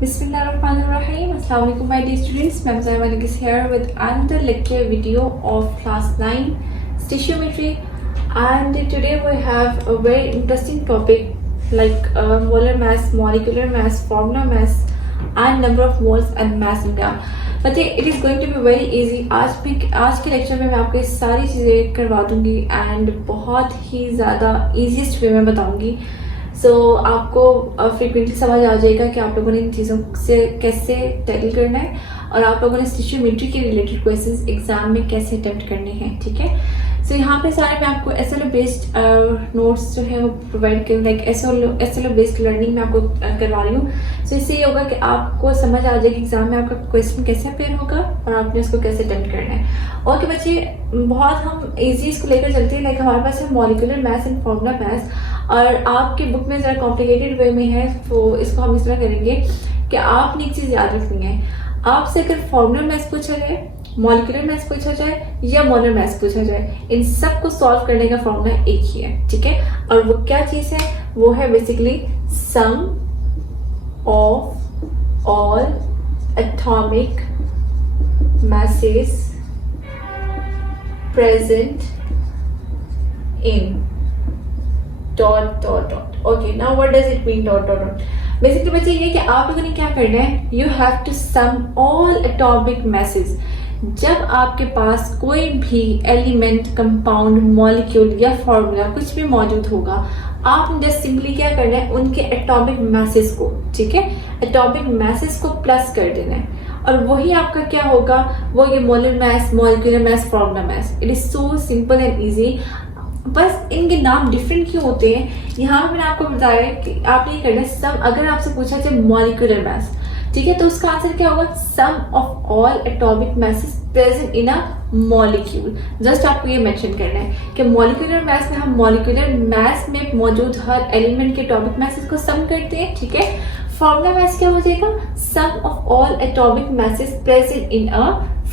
Bismillahirrahmanirrahim. Assalamu alaikum my dear students. Ma'am Zahra Malik is here with another lecture video of class 9 stoichiometry, and today we have a very interesting topic like molar mass, molecular mass, formula mass and number of moles and mass in gram. But it is going to be very easy. आज के lecture में मैं आपको ये सारी चीज़ें करवा दूंगी एंड बहुत ही ज़्यादा ईजीएस्ट वे में बताऊंगी. सो आपको फ्रीक्वेंटली समझ आ जाएगा कि आप लोगों ने इन चीज़ों से कैसे टैकल करना है और आप लोगों ने स्टिचियोमेट्री के रिलेटेड क्वेश्चंस एग्जाम में कैसे अटेम्प्ट करने हैं. ठीक है. सो यहाँ पे सारे मैं आपको एसएलओ बेस्ड नोट्स जो है वो प्रोवाइड करूँ, लाइक एसएलओ बेस्ड लर्निंग में आपको करवा रही हूँ. सो इससे ये होगा कि आपको समझ आ जाएगा एग्जाम में आपका क्वेश्चन कैसे अपेयर होगा और आपने उसको कैसे अटेम्प्ट करना है. और कि बच्चे बहुत हम ईजी इसको लेकर चलते हैं, लाइक हमारे पास है molecular maths and formula maths, और आपकी बुक में ज़रा कॉम्प्लिकेटेड वे में है. तो इसको हम इस तरह करेंगे कि आपने एक चीज़ याद रखनी है. आपसे अगर फॉर्मूला मैथ्स पूछा जाए, मॉलिक्यूलर मैथ्स पूछा जाए या मोलर मैथ्स पूछा जाए, इन सब को सॉल्व करने का फॉर्मूला एक ही है. ठीक है. और वो क्या चीज़ है? वो है basically sum of all atomic masses present in dot dot dot. Okay, now what does it mean dot dot dot? Basically बच्चे ये कि आप लोगों ने क्या करना है, you have to sum all atomic masses. जब आपके पास कोई भी एलिमेंट, कंपाउंड, मॉलिक्यूल या फॉर्मूला कुछ भी मौजूद होगा, आपने जस्ट सिंपली क्या करना है, उनके एटॉमिक मैसेज को, ठीक है, एटॉमिक मैसेज को प्लस कर देना है. और वही आपका क्या होगा, वो ये molar mass, molecular mass, formula mass. It is so simple and easy. बस इनके नाम डिफरेंट क्यों होते हैं, यहाँ पे मैंने आपको बताया कि आपने ये करना है सम. अगर आपसे पूछा जाए मॉलिक्यूलर मैस, ठीक है, तो उसका आंसर क्या होगा, sum of all atomic masses present in a molecule. Just आपको ये मेंशन करना है कि मॉलिक्यूलर मैस में हम मॉलिक्यूलर मैस में मौजूद हर एलिमेंट के एटॉमिक मैसेज को सम करते हैं. ठीक है. फॉर्मूला मैस क्या हो जाएगा, sum of all atomic masses present in a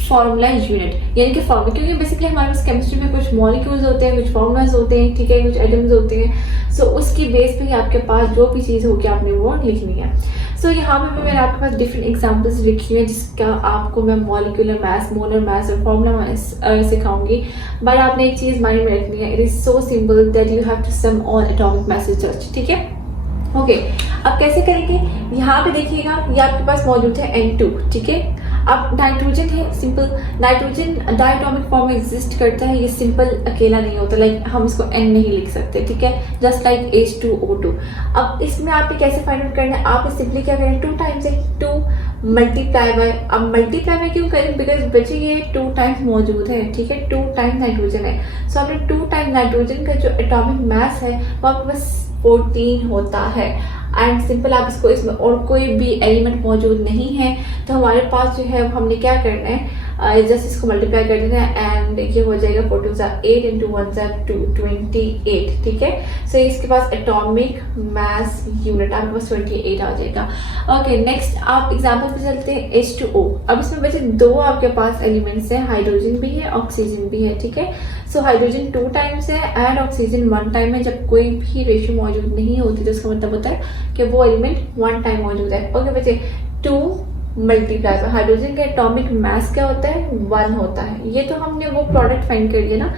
formula unit, यानी कि फॉर्मूला, क्योंकि बेसिकली हमारे पास केमिस्ट्री में कुछ मॉलिक्यूल्स होते हैं, कुछ फॉर्मूलाज होते हैं, ठीक है, कुछ एटम्स होते हैं. सो उसकी बेस पे ही आपके पास जो भी चीज़ होगी आपने वो लिखनी है. सो यहाँ पे मैंने आपके पास डिफरेंट एग्जांपल्स लिखी हैं जिसका आपको मैं मॉलिक्यूलर मैथ्स, मोलर मैथ्स और फॉर्मूला मैथ्स सिखाऊंगी. बट आपने एक चीज़ माइंड में रखनी है, it is so simple that you have to sum all atomic masses just. ठीक है. ओके. अब कैसे करेंगे, यहाँ पे देखिएगा ये आपके पास मौजूद है N2. ठीक है. अब नाइट्रोजन है, सिंपल नाइट्रोजन डायटोमिक फॉर्म में एग्जिस्ट करता है. ये सिंपल अकेला नहीं होता, लाइक हम इसको N नहीं लिख सकते. ठीक है. Just like H2O2. अब इसमें आपने कैसे फाइंड आउट करना है, आप सिंपली क्या करें, 2 टाइम्स है, 2 मल्टीप्लाई बाय. अब मल्टीप्लाई बाय क्यों करें, बिकॉज बच्चे ये 2 टाइम्स मौजूद है. ठीक है. 2 टाइम्स नाइट्रोजन है. सो आपने 2 टाइम्स नाइट्रोजन का जो एटॉमिक मास है वो आपके पास 14 होता है. एंड सिंपल आप इसको, इसमें और कोई भी एलिमेंट मौजूद नहीं है, तो हमारे पास जो है हमने क्या करना है, जस्ट इसको मल्टीप्लाई कर देना है एंड ये हो जाएगा 4 2 8 इंटू 1 2 28. ठीक है. सो इसके पास एटॉमिक मास यूनिट आपके पास 28 आ जाएगा. ओके. नेक्स्ट आप एग्जांपल पे चलते हैं H2O. अब इसमें बचे 2 आपके पास एलिमेंट्स हैं, हाइड्रोजन भी है, ऑक्सीजन भी है. ठीक है. सो हाइड्रोजन 2 टाइम्स है एंड ऑक्सीजन 1 टाइम है. जब कोई भी रेशियो मौजूद नहीं होती तो इसका मतलब होता है कि वो एलिमेंट 1 टाइम मौजूद है. ओके बच्चे. 2 मल्टीप्लाई बाय हाइड्रोजन का एटॉमिक मास क्या होता है, 1 होता है. ये तो हमने वो प्रोडक्ट फाइंड कर लिया ना.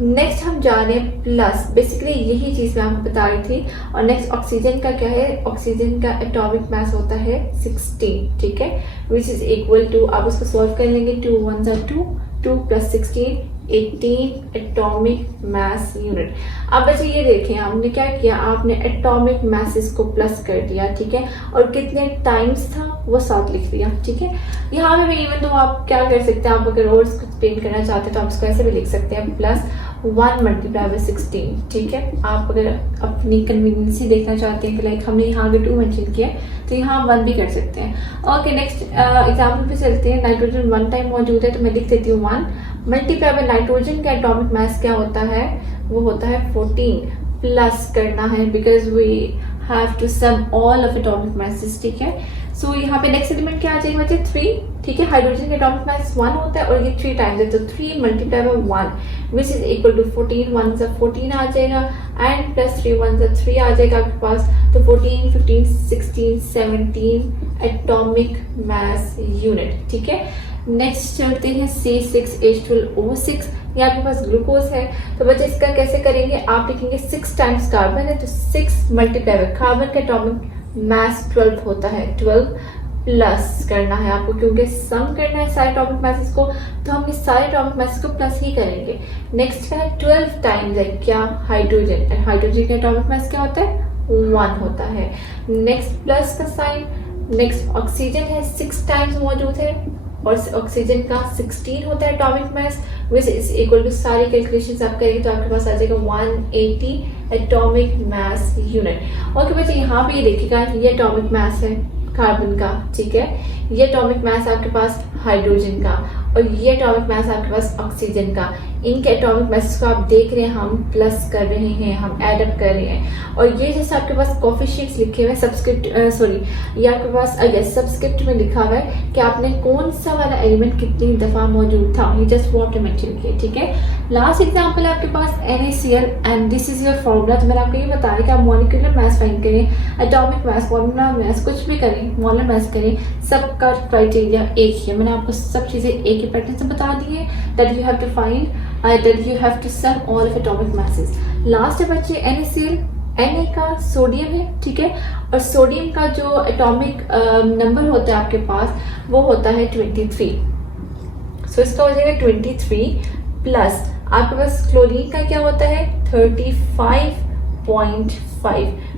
नेक्स्ट हम जा रहे हैं प्लस. बेसिकली यही चीज मैं आपको बता रही थी. और नेक्स्ट ऑक्सीजन का क्या है, ऑक्सीजन का एटॉमिक मास होता है 16. ठीक है. विच इज इक्वल टू, आप उसको सॉल्व कर लेंगे, 2 1 2 2 प्लस 16 18 एटॉमिक मास यूनिट. अब बच्चे ये देखें हमने क्या किया, आपने एटॉमिक मैसेज को प्लस कर दिया. ठीक है. और कितने टाइम्स था वो 7 लिख दिया. ठीक है. यहाँ पे भी इवन तो आप क्या कर सकते हैं, आप अगर और इसको पेंट करना चाहते हैं तो आप इसको ऐसे भी लिख सकते हैं, प्लस 1 मल्टीप्लाई बाय 16. ठीक है. आप अगर अपनी कन्वीनियंसी देखना चाहते हैं कि लाइक हमने यहाँ अगर 2 मेंशन किया तो यहाँ 1 भी कर सकते हैं. ओके. नेक्स्ट एग्जाम्पल पे चलते हैं. नाइट्रोजन 1 टाइम मौजूद है तो मैं लिख देती हूँ 1 मल्टीप्लाई बाय नाइट्रोजन का एटॉमिक मास क्या होता है, वो होता है 14. प्लस करना है because we have to sum all of atomic masses. ठीक है. सो यहाँ पे नेक्स्ट एलिमेंट क्या आ जाएगा बच्चे, 3. ठीक है. हाइड्रोजन का एटॉमिक मास 1 होता है और ये 3 टाइम्स है, तो 3 multiply by 1 which is equal to 14. 1 से 14 आ जाएगा एंड प्लस 3 1 से 3 आ जाएगा आपके पास. तो 14 15 16 17 एटॉमिक मास यूनिट, ठीक है। नेक्स्ट चलते हैं C6H12O6, ये आपके पास ग्लूकोज है। तो बच्चे इसका कैसे करेंगे, आप लिखेंगे 6 टाइम्स कार्बन है तो 6 मल्टीप्लाई बाय कार्बन का एटॉमिक मास 12 होता है, 12 प्लस करना है आपको, क्योंकि सम करना है सारे एटॉमिक मासेस को, तो हम इस सारे एटॉमिक मासेस को प्लस ही करेंगे। नेक्स्ट क्या है, 12 टाइम्स है क्या, हाइड्रोजन, एंड हाइड्रोजन का एटॉमिक मास क्या होता है, 1 होता है। नेक्स्ट प्लस का साइन। नेक्स्ट ऑक्सीजन है 6 टाइम्स मौजूद है और ऑक्सीजन का 16 होता है atomic mass, which is equal to, सारी कैलकुलेशंस आप करेंगे तो आपके पास आ जाएगा 180 एटॉमिक मास यूनिट। ओके बच्चे, यहाँ पे ये देखिएगा, ये एटॉमिक मास है कार्बन का, ठीक है, ये एटॉमिक मास आपके पास हाइड्रोजन का, और ये एटॉमिक मास आपके पास ऑक्सीजन का। इनके एटॉमिक मास को आप देख रहे हैं, हम प्लस कर रहे हैं, हम एड अप कर रहे हैं। और ये जैसे आपके पास कोफिशिएंट्स लिखे हुए सब्सक्रिप्ट, ये आपके पास सब्सक्रिप्ट में लिखा हुआ है कि आपने कौन सा वाला एलिमेंट कितनी दफा मौजूद था, ये जस्ट वो आपने मेंशन किया, ठीक है। लास्ट एग्जांपल है आपके पास NaCl and this is your formula. तो मैंने आपको ये बताया कि आप मॉलिक्यूलर मास फाइंड करें, एटॉमिक मास, फॉर्मूला मास, कुछ भी करें, मोलर मास करें, सबका क्राइटेरिया एक ही है। मैंने आपको सब चीजें एक ही पैटर्न से बता दी है, that you have to find, that you have to sum all of atomic masses. Last है बच्चे NaCl, Na का सोडियम है, ठीक है, और सोडियम का जो एटॉमिक नंबर होता है आपके पास वो होता है 23। सो इसका हो जाएगा 23 प्लस आपके पास क्लोरीन का क्या होता है 35.5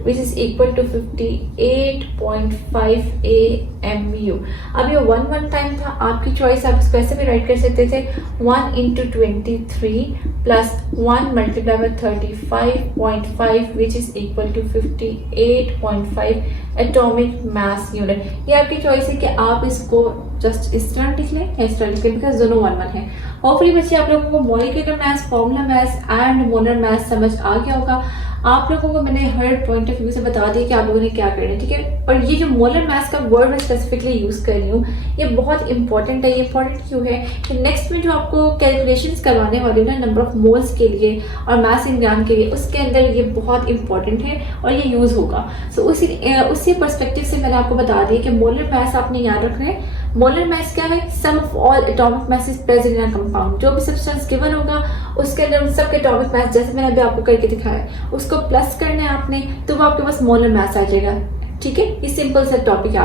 which is equal to 58.5 AMU। अब ये 1 टाइम था, आपकी चॉइस, आप इसको ऐसे भी राइट कर सकते थे 1 into 23 plus 1 multiplied by 35.5 which is equal to 58.5 atomic mass unit. ये आपकी चॉइस है कि आप इसको जस्ट इस तरह लिख लें या इस तरह लिख लें, बिकॉज दोनों 1 है। होपफुली बच्चे आप लोगों को molecular mass, formula mass and molar mass समझ आ गया होगा। आप लोगों को मैंने हर पॉइंट ऑफ व्यू से बता दिया कि आप लोगों ने क्या करना है, ठीक है। और ये जो मोलर मास का वर्ड मैं स्पेसिफिकली यूज कर रही हूँ, ये बहुत इंपॉर्टेंट है। ये इंपॉर्टेंट क्यों है कि नेक्स्ट में जो आपको कैलकुलेशंस करवाने वाली हूँ ना, नंबर ऑफ मोल्स के लिए और मास इन ग्राम के लिए, उसके अंदर ये बहुत इंपॉर्टेंट है और ये यूज होगा। सो उसी पर्सपेक्टिव से मैंने आपको बता दिया कि मोलर मास आपने याद रखना है। मोलर मास क्या है, sum of all atomic masses present in a compound. जो भी सब्सटेंस गिवन होगा उसके अंदर उन सब के एटॉमिक मास, जैसे मैंने अभी आपको करके दिखाया, उसको प्लस करना है आपने, तो वो आपके पास मोलर मास आ जाएगा, ठीक है। ये सिंपल सा टॉपिक है।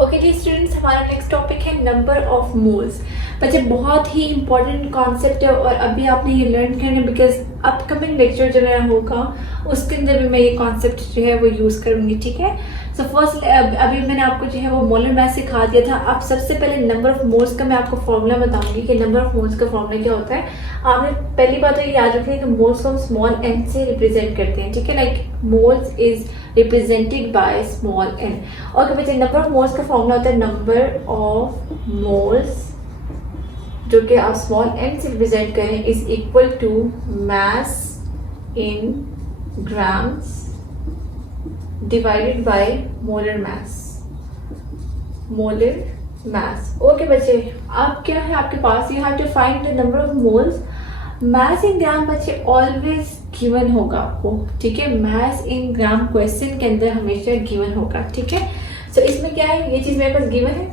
ओके जी स्टूडेंट्स, हमारा नेक्स्ट टॉपिक है नंबर ऑफ मोल्स। बच्चे बहुत ही इंपॉर्टेंट कॉन्सेप्ट है और अभी आपने ये लर्न करना है, बिकॉज अपकमिंग लेक्चर जो मेरा होगा उसके अंदर भी मैं ये कॉन्सेप्ट जो है वो यूज़ करूँगी, ठीक है। सो फर्स्ट अभी मैंने आपको जो है वो मोलर मास सिखा दिया था। अब सबसे पहले नंबर ऑफ मोल्स का मैं आपको फॉर्मूला बताऊंगी कि नंबर ऑफ मोल्स का फॉर्मूला क्या होता है। आपने पहली बात तो ये याद रखनी है कि मोल्स को हम स्मॉल n से रिप्रेजेंट करते हैं, ठीक है, like moles is represented by small n। और बच्चे नंबर ऑफ मोल्स का फॉर्मूला होता है नंबर ऑफ मोल्स जो कि आप स्मॉल n से रिप्रेजेंट करें is equal to mass in grams divided by molar mass. Molar mass. Okay बच्चे, अब क्या है आपके पास, you have to find the number of moles. Mass in gram बच्चे ऑलवेज गिवन होगा आपको, ठीक है। मास इन ग्राम क्वेश्चन के अंदर हमेशा गिवन होगा, ठीक है। सो इसमें क्या है, ये चीज मेरे पास गिवन है,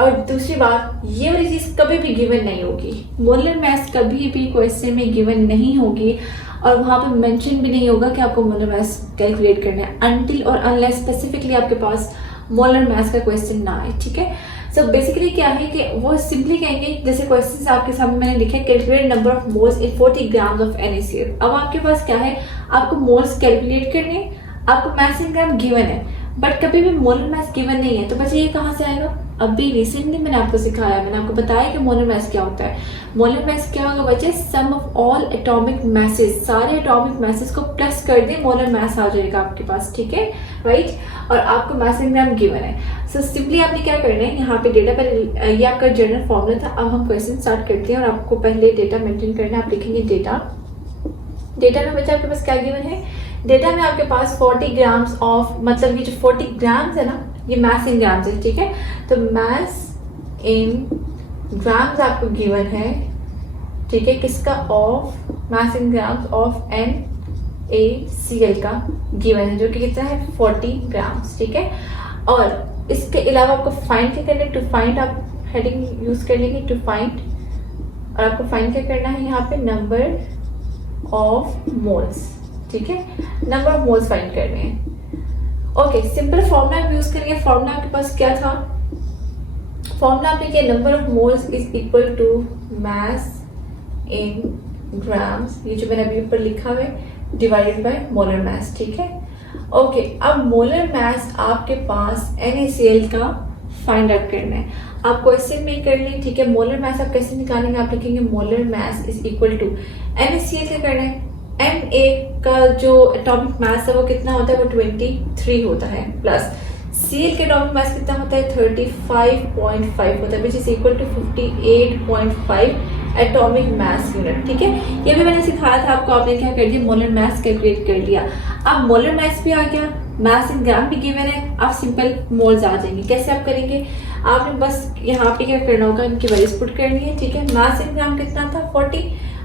और दूसरी बात ये वाली चीज कभी भी गिवन नहीं होगी। मोलर मास कभी भी क्वेश्चन में गिवन नहीं होगी और वहां पे मेंशन भी नहीं होगा कि आपको मोलर मास कैलकुलेट करना है, अनटिल और अनलेस स्पेसिफिकली आपके पास मोलर मास का क्वेश्चन ना आए, ठीक है। सो बेसिकली क्या है कि वो सिंपली कहेंगे, जैसे क्वेश्चन आपके सामने मैंने लिखा है calculate number of moles in 40 grams of NaCl। अब आपके पास क्या है, आपको मोल्स कैलकुलेट करने, आपको मास इन ग्राम गिवन है, बट कभी भी मोलर मास गिवन नहीं है। तो बच्चे ये कहाँ से आएगा, अभी रिसेंटली मैंने आपको सिखाया, मैंने आपको बताया कि मोलर मास क्या होता है। मोलर मास क्या होगा बच्चे, सम ऑफ ऑल एटॉमिक मासेस, सारे एटॉमिक मासेस को प्लस कर दे, मोलर मास आ जाएगा आपके पास, ठीक है, राइट। और आपको मास इन ग्राम गिवन है। सो सिंपली आपने क्या करना है, यहाँ पे डेटा पहले, ये आपका जनरल फॉर्मूला था। अब हम क्वेश्चन स्टार्ट करते हैं और आपको पहले डेटा मेंटेन करना है। आप लिखेंगे डेटा। डेटा में बच्चा आपके पास क्या गिवन है, डेटा में आपके पास 40 ग्राम्स ऑफ, मतलब ये जो 40 ग्राम्स है ना, ये मास इन ग्राम्स है, ठीक है। तो मास इन ग्राम्स आपको गिवन है, ठीक है, किसका, of mass in grams of NaCl का गिवन है, जो कि कितना है 40 ग्राम्स, ठीक है। और इसके अलावा आपको फाइंड क्या करना है, टू फाइंड आप हेडिंग यूज कर लेंगे, टू फाइंड, और आपको फाइंड क्या करना है यहाँ पे, नंबर ऑफ मोल्स, ठीक है, नंबर ऑफ मोल्स फाइंड करने हैं। ओके, सिंपल फॉर्मूला आप यूज करेंगे। फॉर्मूला आपके पास क्या था, फॉर्मूला आपने किया, number of moles is equal to mass in grams, ये जो मैंने अभी ऊपर लिखा हुआ है, डिवाइडेड बाय मोलर मास, ठीक है। ओके, अब मोलर मास आपके पास NaCl का फाइंड आउट करना है। आप क्वेश्चन में कर लें, ठीक है। मोलर मास आप कैसे निकालेंगे, आप लिखेंगे molar mass is equal to NaCl क्या करना है, Na का जो एटॉमिक मास है वो कितना होता है, वो 23 होता है, प्लस Cl के एटॉमिक मास कितना होता है, 35.5 होता है, which is equal to 58.5 atomic mass unit, ठीक है। ये भी मैंने सिखाया था आपको, आपने क्या कर दिया, मोलर मास कैलकुलेट कर लिया। अब मोलर मास भी आ गया, मास इन ग्राम भी गिवन है, आप सिंपल मोल्स आ जाएंगे। कैसे आप करेंगे, आपने बस यहाँ पे क्या करना होगा, इनकी वैल्यूज पुट करनी है, ठीक है। मास इन ग्राम कितना था, 40,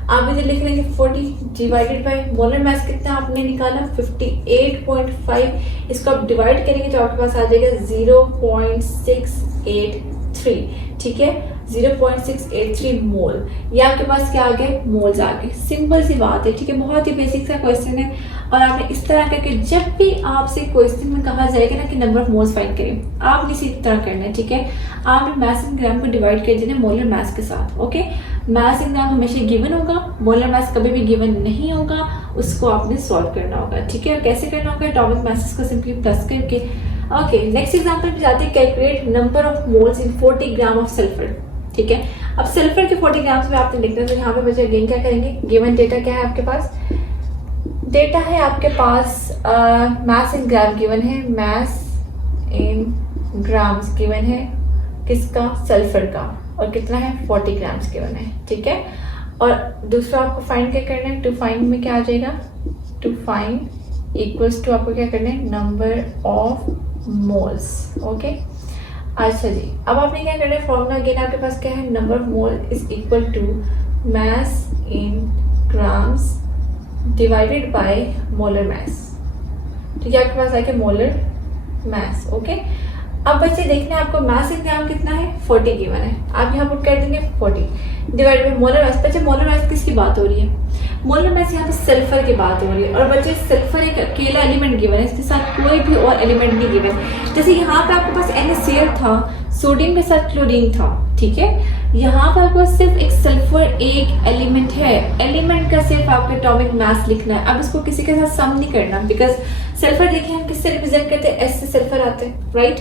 आप इधर लिख लेंगे 40 डिवाइडेड बाय मोलर मास कितना आपने निकाला, 58.5, इसको आप डिवाइड करेंगे तो आपके पास आ जाएगा 0.683, ठीक है, 0.683 मोल। ये आपके पास क्या आ गए, मोल्स आ गए। सिंपल सी बात है, ठीक है, बहुत ही बेसिक सा क्वेश्चन है। और आपने इस तरह करके जब भी आपसे क्वेश्चन में कहा जाएगा ना कि नंबर ऑफ मोल्स फाइंड करें, आपने इसी तरह करना है, ठीक है। आपने मास इन ग्राम को डिवाइड कर देना मोलर मास के साथ, ओके। मास इन ग्राम हमेशा गिवन होगा, मोलर मास कभी भी गिवन नहीं होगा, उसको आपने सॉल्व करना होगा, ठीक है। और कैसे करना होगा, एटॉमिक मासेस को सिंपली प्लस करके। ओके, नेक्स्ट एग्जांपल पे जाते हैं, calculate number of moles in 40 gram of sulphur, ठीक है। अब सल्फर के 40 ग्राम्स में आपने लिखना है, तो यहाँ पे बच्चे अगेन क्या करेंगे, गिवन डेटा क्या है आपके पास, डेटा है आपके पास मास इन ग्राम गिवन है, मास इन ग्राम्स गिवन है, किसका, सल्फर का, और कितना है, 40 ग्राम्स गिवन है, ठीक है। और दूसरा आपको फाइंड क्या करना है, टू फाइंड में क्या आ जाएगा, टू फाइंड इक्वल्स टू आपको क्या करना है, नंबर ऑफ मोल्स, ओके। अच्छा जी, अब आपने क्या करना है, फॉर्मूला अगेन आपके पास क्या है, number of mole is equal to mass in grams divided by molar mass, ठीक है। आपके पास आएगा मोलर मास, ओके। अब बच्चे देखना है आपको मास इन ग्राम कितना है, 40 गिवन है, आप यहाँ पुट कर देंगे 40 डिवाइड बाय मोलर मास। बच्चे मोलर मास किसकी बात हो रही है, मोलर मास यहाँ पे सल्फर की बात हो रही है। और बच्चे सल्फर एक अकेला एलिमेंट गिवन है, इसके साथ कोई भी और एलिमेंट नहीं गिवन। जैसे यहाँ पे आपके पास NaCl था, सोडियम के साथ क्लोरीन था, ठीक है। यहाँ पर आपको सिर्फ एक सल्फर एक एलिमेंट है, एलिमेंट का सिर्फ आपको एटॉमिक मास लिखना है। अब इसको किसी के साथ सम नहीं करना, बिकॉज सल्फर देखिए हम किससे रिप्रेजेंट करते हैं, S से सल्फर आते हैं, राइट।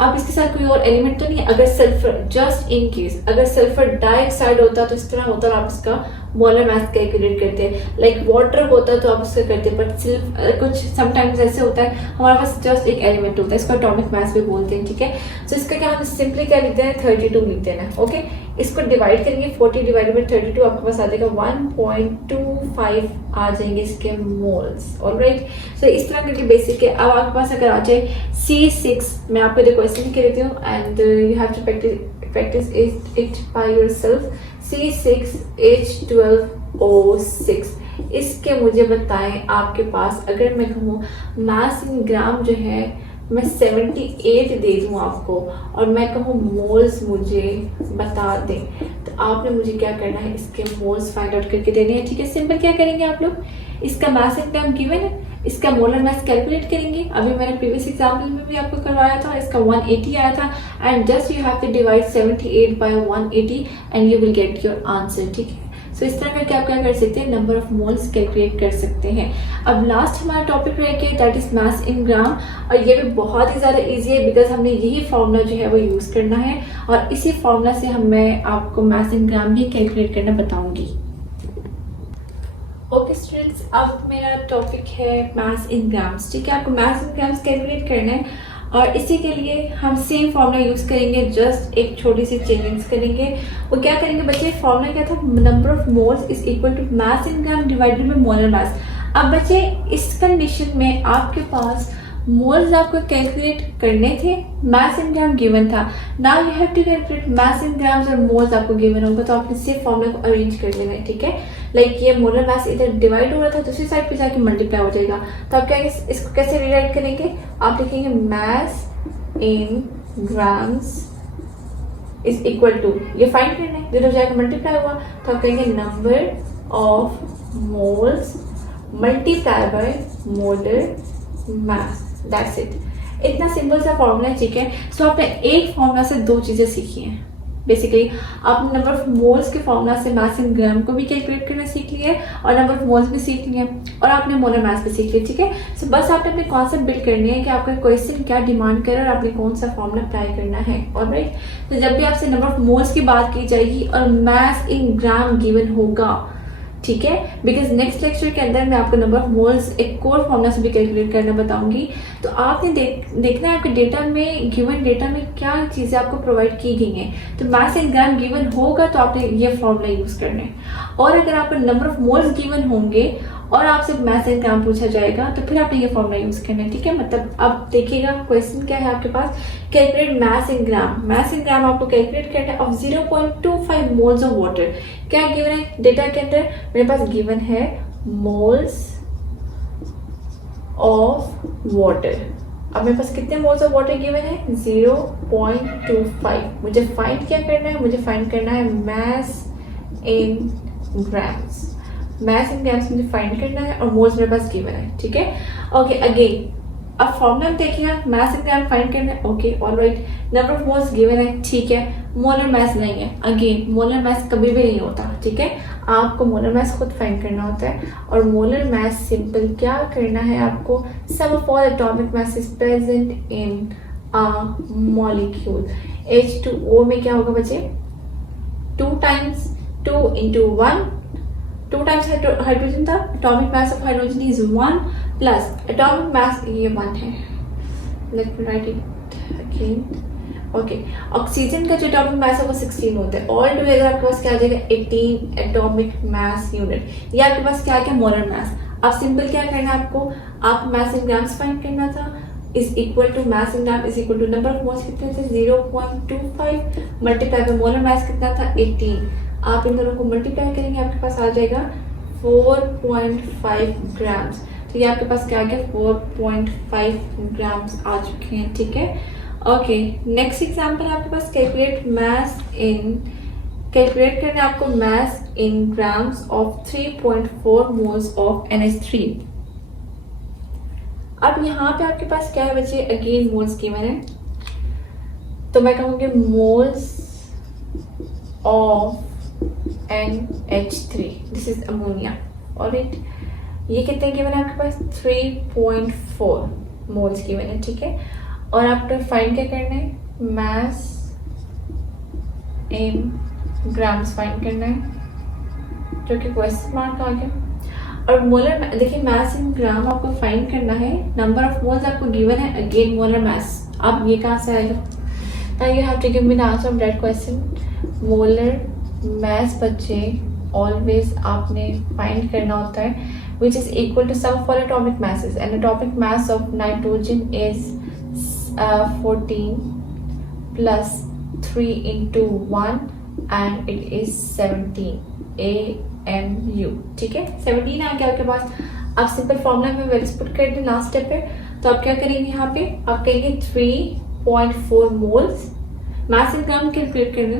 अब इसके साथ कोई और एलिमेंट तो नहीं है। अगर सल्फर, जस्ट इन केस अगर सल्फर डाइऑक्साइड होता तो इस तरह होता और आप इसका मोलर मास कैलकुलेट करते हैं। लाइक वाटर होता तो आप उससे करते, बट सिर्फ कुछ समटाइम्स ऐसे होता है हमारे पास जस्ट एक एलिमेंट होता है, इसको एटॉमिक मास भी बोलते हैं, ठीक है। सो इसका क्या हम सिंपली क्या लिखते हैं, 32 लिखते हैं ना, ओके। इसको डिवाइड करेंगे, 40 डिवाइडेड बाय 32 आपके पास आ जाएगा 1.25 आ जाएंगे इसके मोल्स, ऑलराइट। सो इस तरह करके बेसिक है। अब आपके पास अगर आ जाए C6, मैं आपको जो क्वेश्चन लिख देती हूँ and you have to practice it by yourself। C6H12O6, इसके मुझे बताएं आपके पास, अगर मैं कहूँ मास इन ग्राम जो है मैं 78 दे दूँ आपको और मैं कहूँ मोल्स मुझे बता दें, तो आपने मुझे क्या करना है, इसके मोल्स फाइंड आउट करके देने हैं, ठीक है। सिंपल क्या करेंगे आप लोग, इसका मास इन ग्राम गिवन है, इसका मोलर मास कैलकुलेट करेंगे। अभी मैंने प्रीवियस एग्जाम्पल में भी आपको करवाया था, इसका 180 आया था and just you have to divide 78 by 180 and you will get your answer, ठीक है। सो इस तरह करके आप क्या कर सकते हैं, नंबर ऑफ मोल्स कैलकुलेट कर सकते हैं। अब लास्ट हमारा टॉपिक रह गया, दैट इज मास इन ग्राम, और ये भी बहुत ही ज़्यादा इजी है बिकॉज हमने यही फॉर्मूला जो है वो यूज़ करना है और इसी फॉर्मूला से मैं आपको मास इन ग्राम भी कैलकुलेट करना बताऊंगी। ओके स्टूडेंट्स, अब मेरा टॉपिक है मास इन ग्राम्स, ठीक है। आपको मास इन ग्राम्स कैलकुलेट करना है और इसी के लिए हम सेम फॉर्मूला यूज़ करेंगे, जस्ट एक छोटी सी चेंजेस करेंगे। वो क्या करेंगे बच्चे, फॉर्मूला क्या था, number of moles is equal to mass in gram divided by molar mass. अब बच्चे इस कंडीशन में आपके पास मोल्स आपको कैलकुलेट करने थे, मास इन ग्राम गिवन था, now you have to calculate mass in grams और मोल्स आपको गिवन होगा, तो आपने सिर्फ फॉर्मूला को अरेंज कर लेना है, ठीक है। लाइक ये मोलर मास इधर डिवाइड हो रहा था, दूसरी साइड पे जाके मल्टीप्लाई हो जाएगा, तो आप क्या इसको कैसे रीराइट करेंगे, आप लिखेंगे mass in grams is equal to, ये फाइंड करना है, दोनों जाकर मल्टीप्लाई हुआ तो आप कहेंगे number of moles multiply by molar mass, that's it. इतना सिंपल सा फॉर्मूला है, ठीक है। सो आपने एक फॉर्मूला से दो चीजें सीखी हैं। बेसिकली आपने नंबर ऑफ मोल्स के फॉर्मूला से मास इन ग्राम को भी कैलकुलेट करना सीख लिया है और नंबर ऑफ मोल्स भी सीख लिया और आपने मोलर मास भी सीख लिया, ठीक है। सो बस आपने अपने कॉन्सेप्ट बिल्ड करनी है कि आपका क्वेश्चन क्या डिमांड करे और आपने कौन सा फॉर्मूला अप्लाई करना है, ऑलराइट। तो जब भी आपसे नंबर ऑफ मोल्स की बात की जाएगी और मास इन ग्राम गिवन होगा, ठीक है, बिकॉज नेक्स्ट लेक्चर के अंदर मैं आपको नंबर ऑफ मोल्स एक कोर फॉर्मूला से भी कैलकुलेट करना बताऊंगी। तो आपने देखना है आपके डेटा में, गिवन डेटा में क्या चीज़ें आपको प्रोवाइड की गई हैं। तो मास इन ग्राम गिवन होगा तो आपने ये फॉर्मूला यूज करना है। और अगर आपको नंबर ऑफ मोल्स गिवन होंगे और आपसे मास इन ग्राम पूछा जाएगा तो फिर आपने ये फॉर्मूला यूज करना है, ठीक है। मतलब अब देखिएगा क्वेश्चन क्या है आपके पास, calculate mass in gram. Mass in ग्राम आपको कैलकुलेट करना है ऑफ 0.25 मोल्स ऑफ वाटर। क्या गिवन है डेटा के अंदर, मेरे पास गिवन है मोल्स ऑफ वाटर। अब मेरे पास कितने मोल्स ऑफ वाटर गिवन है, 0.25। मुझे फाइंड क्या करना है, मुझे फाइंड करना है mass in grams. Mass in grams मुझे फाइंड करना है और मोल्स मेरे पास गिवन है, ठीक है। ओके, अगेन अब फॉर्मूला देखिएगा, मास इन ग्राम फाइंड करना है, okay alright. Number of moles given है, ठीक है। मोलर मास नहीं है, अगेन मोलर मास कभी भी नहीं होता, ठीक है। आपको मोलर मास खुद फाइंड करना होता है और मोलर मास सिंपल क्या करना है आपको, sum of all atomic masses present in a molecule. H2O में क्या होगा बच्चे, 2 times 2 into 1, 2 times हाइड्रोजन था, atomic mass of hydrogen is 1 plus atomic mass ये 1 है। Let me right it again. Okay, oxygen का जो एटॉमिक मास है वो 16 होता है। ऑल टुगेदर आपके पास क्या आ जाएगा, 18 एटॉमिक मास यूनिट। ये आपके पास क्या आ गया, मोलर मास। अब सिंपल क्या करना है आपको, आप मास इन ग्राम्स फाइंड करना था, is equal to mass in gram is equal to number of moles कितने थे, 0.25 मल्टीप्लाई बाय मोलर मास कितना था, 18। आप इन दोनों को मल्टीप्लाई करेंगे, आपके पास आ जाएगा 4.5 ग्राम्स। तो ये आपके पास क्या आ गया, 4.5 ग्राम्स आ चुके हैं, ठीक है। ओके, नेक्स्ट एग्जांपल आपके पास कैलकुलेट करना है आपको mass in grams of 3.4 moles of NH3। अब यहाँ पे आपके पास क्या है बच्चे, अगेन मोल्स गिवन है, तो मैं कहूँगी moles of NH3, this is ammonia, alright. ये कितने गिवन है आपके पास, 3.4 मोल्स गिवन है, ठीक है। और आपको फाइंड क्या करना है, मास इन ग्राम्स फाइंड करना है, जो कि क्वेश्चन मार्क आ गया। और मोलर देखिए, मास इन ग्राम आपको फाइंड करना है, नंबर ऑफ मोल्स आपको गिवन है, अगेन मोलर मास। अब ये कहाँ से आएगा, now you have to give me the answer of that question. Molar mass बच्चे ऑलवेज आपने फाइंड करना होता है, which is equal to sum of all atomic masses, and atomic mass of nitrogen is 14 plus 3 into 1 and it is 17 AMU, ठीक है। 17 आ गया आपके पास। आप सिंपल फॉर्मूला में वैल्यूज पुट कर दें लास्ट स्टेप पे, तो आप क्या करेंगे, यहाँ पे आप कहेंगे 3.4 moles, mass in gram calculate करना,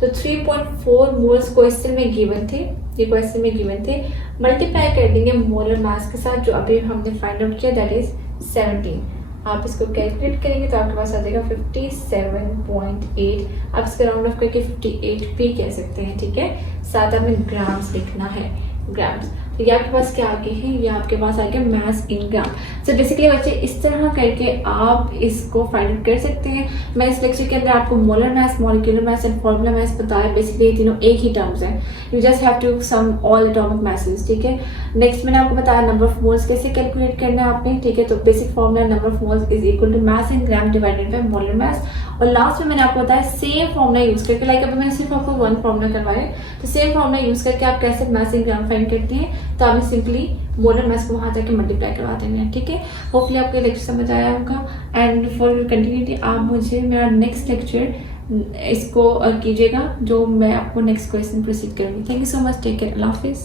तो 3.4 मोल्स क्वेश्चन में गिवन थे, ये क्वेश्चन में गिवन थे, मल्टीप्लाई कर देंगे मोलर मास के साथ जो अभी हमने फाइंड आउट किया, दैट इज 17। आप इसको कैलकुलेट करेंगे तो आपके पास आ जाएगा 57.8। आप इसका राउंड ऑफ करके 58 भी कह सकते हैं, ठीक है। साथ में ग्राम्स लिखना है, ग्राम्स। तो ये आपके पास क्या आगे है, ये आपके पास आ गया मास इन ग्राम। सो बेसिकली बच्चे इस तरह करके आप इसको फाइंड आउट कर सकते हैं। मैं इस लेक्चर के अंदर आपको molar mass, molecular mass and formula mass बताया। बेसिकली ये तीनों एक ही टर्म्स हैं, you just have to sum all atomic masses, ठीक है। नेक्स्ट मैंने आपको बताया नंबर ऑफ मोल्स कैसे कैलकुलेट करना है आपने, ठीक है। तो basic formula number of moles is equal to mass in gram divided by molar mass. और लास्ट में मैंने आपको बताया सेम फॉर्मूला यूज करके, लाइक अभी मैंने सिर्फ आपको 1 फॉर्मूला करवाया, तो सेम फॉर्मूला यूज करके आप कैसे मास इन ग्राम फाइंड करते हैं, तो आपने सिंपली मोलर मास को वहां जाके मल्टीप्लाई करवा देंगे, ठीक है। होपफुली आपको लेक्चर समझ आया होगा। एंड फॉर कंटिन्यूटी आप मुझे मेरा नेक्स्ट लेक्चर इसको कीजिएगा, जो मैं आपको नेक्स्ट क्वेश्चन प्रोसीड करूँगी। Thank you so much, take care, अल्लाह हाफिज़।